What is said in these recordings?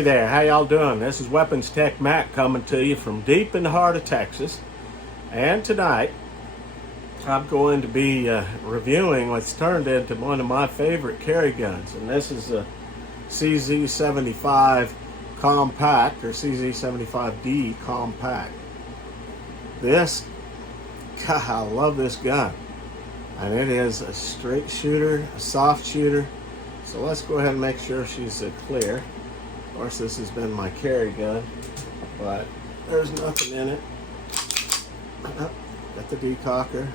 Hey there, how y'all doing? This is Weapons Tech Mac coming to you from deep in the heart of Texas. And tonight, I'm going to be reviewing what's turned into one of my favorite carry guns. And this is a CZ75 Compact, or CZ75D Compact. This, God, I love this gun. And it is a straight shooter, a soft shooter. So let's go ahead and make sure she's clear. Of course, this has been my carry gun, but there's nothing in it. Got the decocker.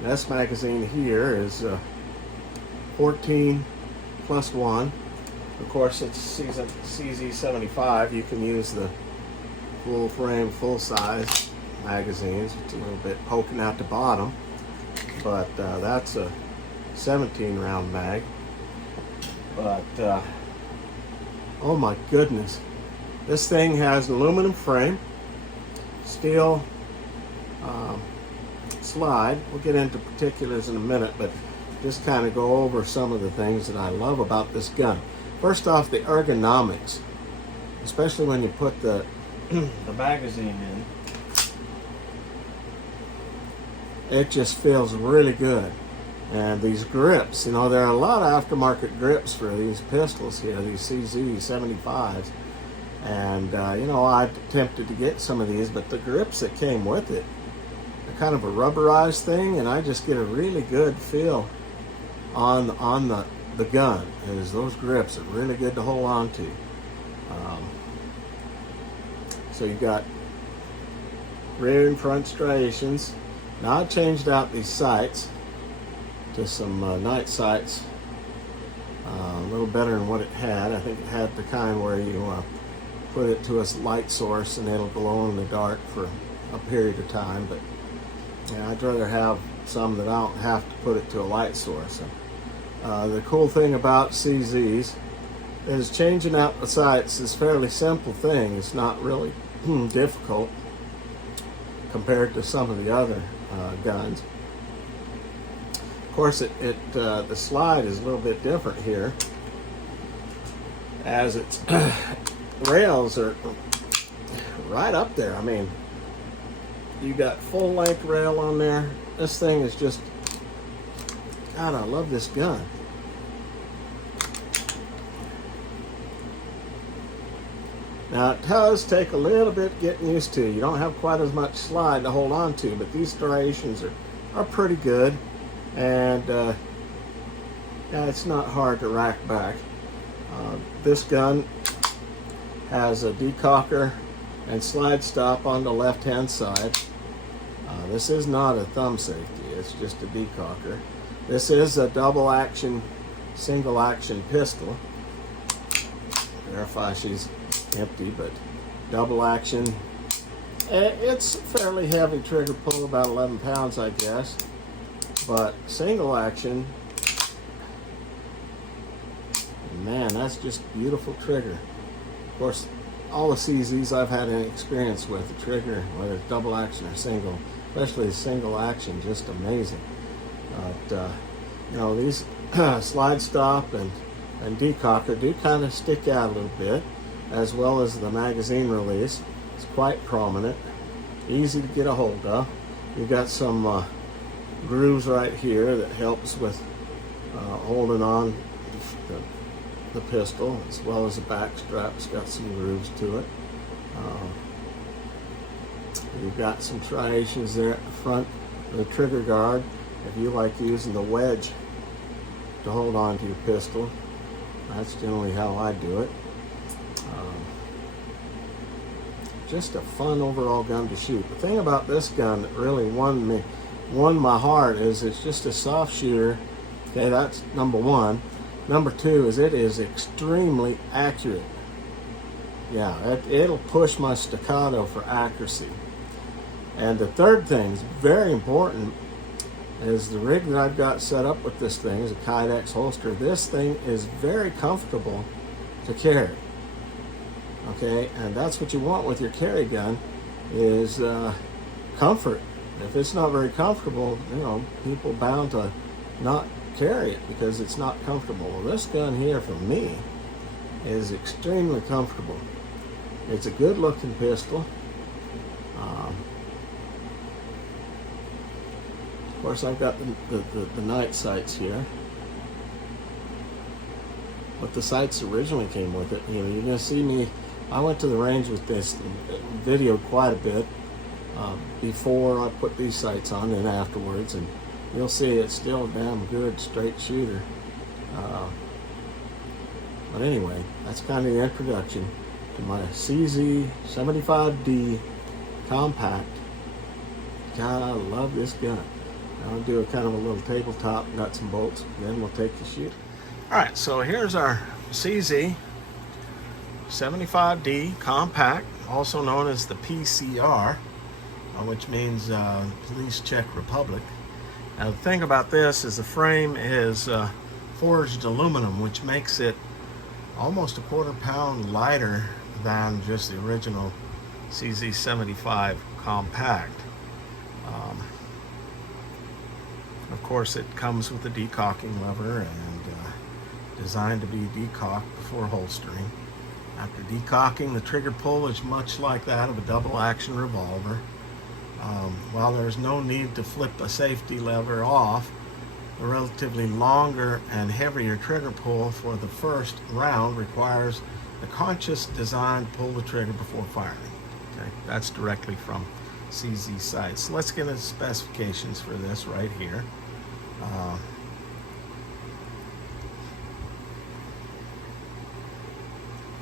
This magazine here is 14 plus 1. Of course, it's CZ75. You can use the full frame, full size magazines. It's a little bit poking out the bottom, but that's a 17 round mag. But oh my goodness, this thing has an aluminum frame, steel slide. We'll get into particulars in a minute, but just kind of go over some of the things that I love about this gun. First off, the ergonomics, especially when you put the the magazine in, it just feels really good. And these grips, you know, there are a lot of aftermarket grips for these pistols here, these CZ75s. And, you know, I attempted to get some of these, but the grips that came with it are kind of a rubberized thing, and I just get a really good feel on the gun. Is those grips are really good to hold on to. So you got rear and front striations. Now I changed out these sights to some night sights, a little better than what it had. I think it had the kind where you put it to a light source and it'll glow in the dark for a period of time, but yeah, I'd rather have some that I don't have to put it to a light source. The cool thing about CZs is changing out the sights is a fairly simple thing. It's not really difficult compared to some of the other guns. Of course, the slide is a little bit different here, as its rails are right up there. I mean, you got full length rail on there. This thing is just, God, I love this gun. Now, it does take a little bit getting used to. You don't have quite as much slide to hold on to, but these striations are pretty good. And yeah, it's not hard to rack back. This gun has a decocker and slide stop on the left hand side. This is not a thumb safety, it's just a decocker. This is a double action, single action pistol. Verify she's empty, but double action. It's fairly heavy trigger pull, about 11 pounds I guess. But single action, man, that's just beautiful trigger. Of course, all the CZs I've had any experience with, the trigger, whether it's double action or single, especially the single action, just amazing. But, you know, these slide stop and decocker do kind of stick out a little bit, as well as the magazine release. It's quite prominent, easy to get a hold of. You've got some grooves right here that helps with holding on the pistol, as well as the back strap's got some grooves to it. You've got some striations there at the front of the trigger guard if you like using the wedge to hold on to your pistol. That's generally how I do it. Just a fun overall gun to shoot. The thing about this gun that really won my heart is it's just a soft shooter. Okay, that's number one. Number two is it is extremely accurate. Yeah, it'll push my staccato for accuracy. And the third thing is very important, is the rig that I've got set up with this thing is a Kydex holster. This thing is very comfortable to carry. Okay, and that's what you want with your carry gun, is comfort. If it's not very comfortable, you know, people bound to not carry it because it's not comfortable. Well, this gun here for me is extremely comfortable. It's a good looking pistol. Of course, I've got the night sights here, but the sights originally came with it. You know, you're gonna see me, I went to the range with this, videoed quite a bit before I put these sights on and afterwards, and you'll see it's still a damn good straight shooter. But anyway, that's kind of the introduction to my CZ75D Compact. God, I love this gun. I'll do a kind of a little tabletop nuts and bolts, and then we'll take the shoot. All right, so here's our CZ75D Compact, also known as the PCR, which means Police Czech Republic. Now the thing about this is the frame is forged aluminum, which makes it almost a quarter-pound lighter than just the original CZ75 Compact. Of course, it comes with a decocking lever and designed to be decocked before holstering. After decocking, the trigger pull is much like that of a double-action revolver. While there's no need to flip a safety lever off, a relatively longer and heavier trigger pull for the first round requires a conscious design to pull the trigger before firing. Okay, that's directly from CZ sights. So let's get into specifications for this right here.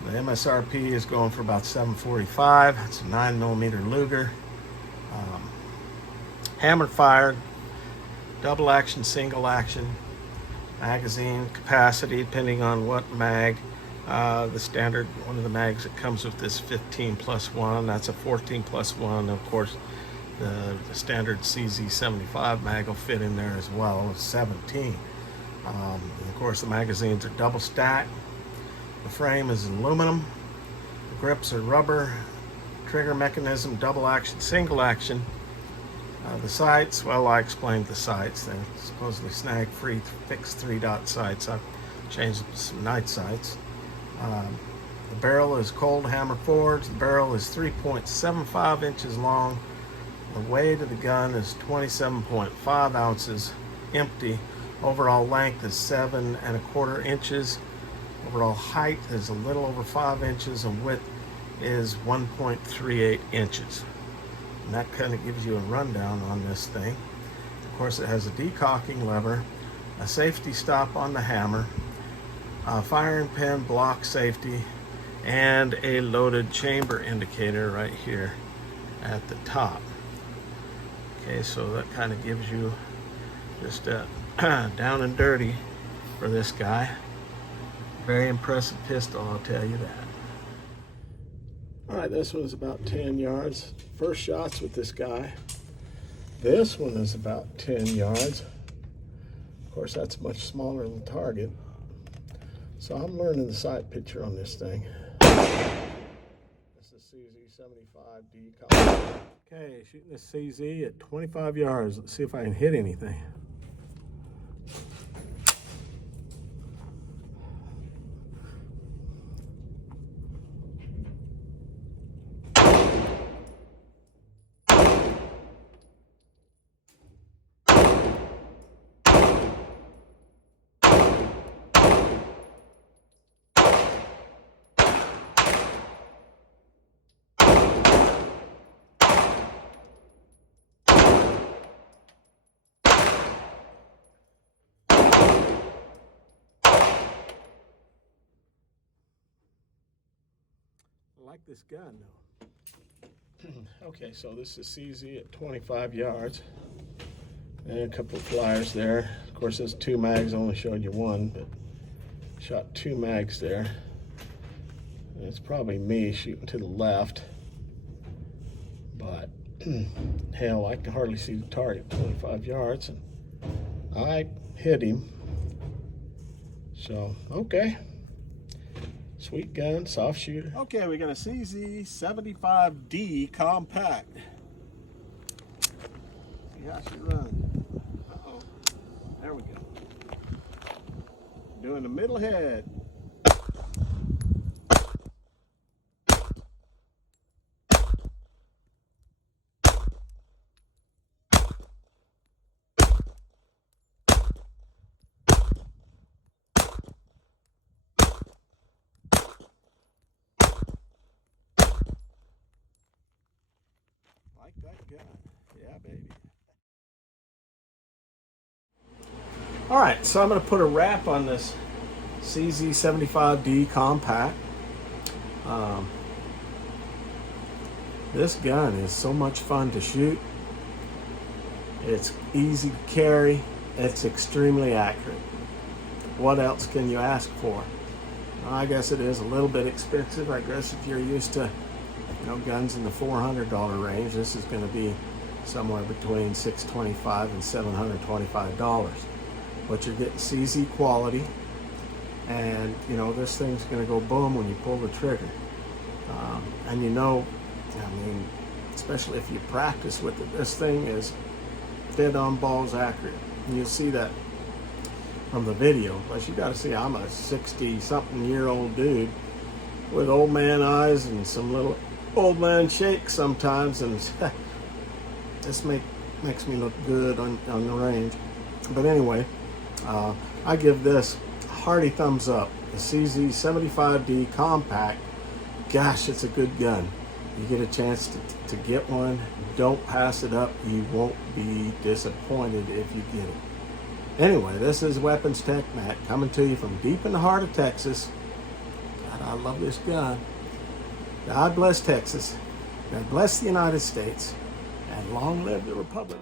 The MSRP is going for about $745. It's a 9mm Luger, hammer fired, double action, single action, magazine capacity depending on what mag. The standard, one of the mags that comes with this 15+1, that's a 14+1. Of course, the standard CZ75 mag will fit in there as well, 17. And of course, the magazines are double stacked. The frame is aluminum. The grips are rubber. Trigger mechanism, double action, single action. The sights, well, I explained the sights. They're supposedly snag-free, fixed 3-dot sights. I've changed some night sights. The barrel is cold hammer forged. The barrel is 3.75 inches long. The weight of the gun is 27.5 ounces empty. Overall length is 7¼ inches. Overall height is a little over 5 inches, and width is 1.38 inches. And that kind of gives you a rundown on this thing. Of course, it has a decocking lever, a safety stop on the hammer, a firing pin block safety, and a loaded chamber indicator right here at the top. Okay, so that kind of gives you just a down and dirty for this guy. Very impressive pistol, I'll tell you that. All right, this one's about 10 yards. First shots with this guy. This one is about 10 yards. Of course, that's much smaller than the target. So I'm learning the sight picture on this thing. This is CZ75D Compact. Okay, shooting this CZ at 25 yards. Let's see if I can hit anything. I like this gun though. Okay, so this is CZ at 25 yards. And a couple of flyers there. Of course, there's 2 mags, only showed you one, but shot 2 mags there. And it's probably me shooting to the left. But hell, I can hardly see the target 25 yards. And I hit him. So, okay. Sweet gun, soft shooter. Okay, we got a CZ75D Compact. See how she runs. Uh-oh. There we go. Doing the middle head. Like that gun. Yeah, baby. All right, so I'm going to put a wrap on this CZ75D Compact. This gun is so much fun to shoot. It's easy to carry. It's extremely accurate. What else can you ask for? Well, I guess it is a little bit expensive. I guess if you're used to, guns in the $400 range, this is going to be somewhere between $625 and $725. But you're getting CZ quality, and this thing's going to go boom when you pull the trigger. And especially if you practice with it, this thing is dead on balls accurate. And you'll see that from the video. But you got to see, I'm a 60-something-year-old dude with old man eyes and some little old man shakes sometimes, and this makes me look good on the range. But anyway, I give this a hearty thumbs up. The CZ75D Compact, gosh, it's a good gun. You get a chance to get one, don't pass it up. You won't be disappointed if you get it. Anyway, this is Weapons Tech Matt coming to you from deep in the heart of Texas. God, I love this gun. God bless Texas. God bless the United States. And long live the Republic.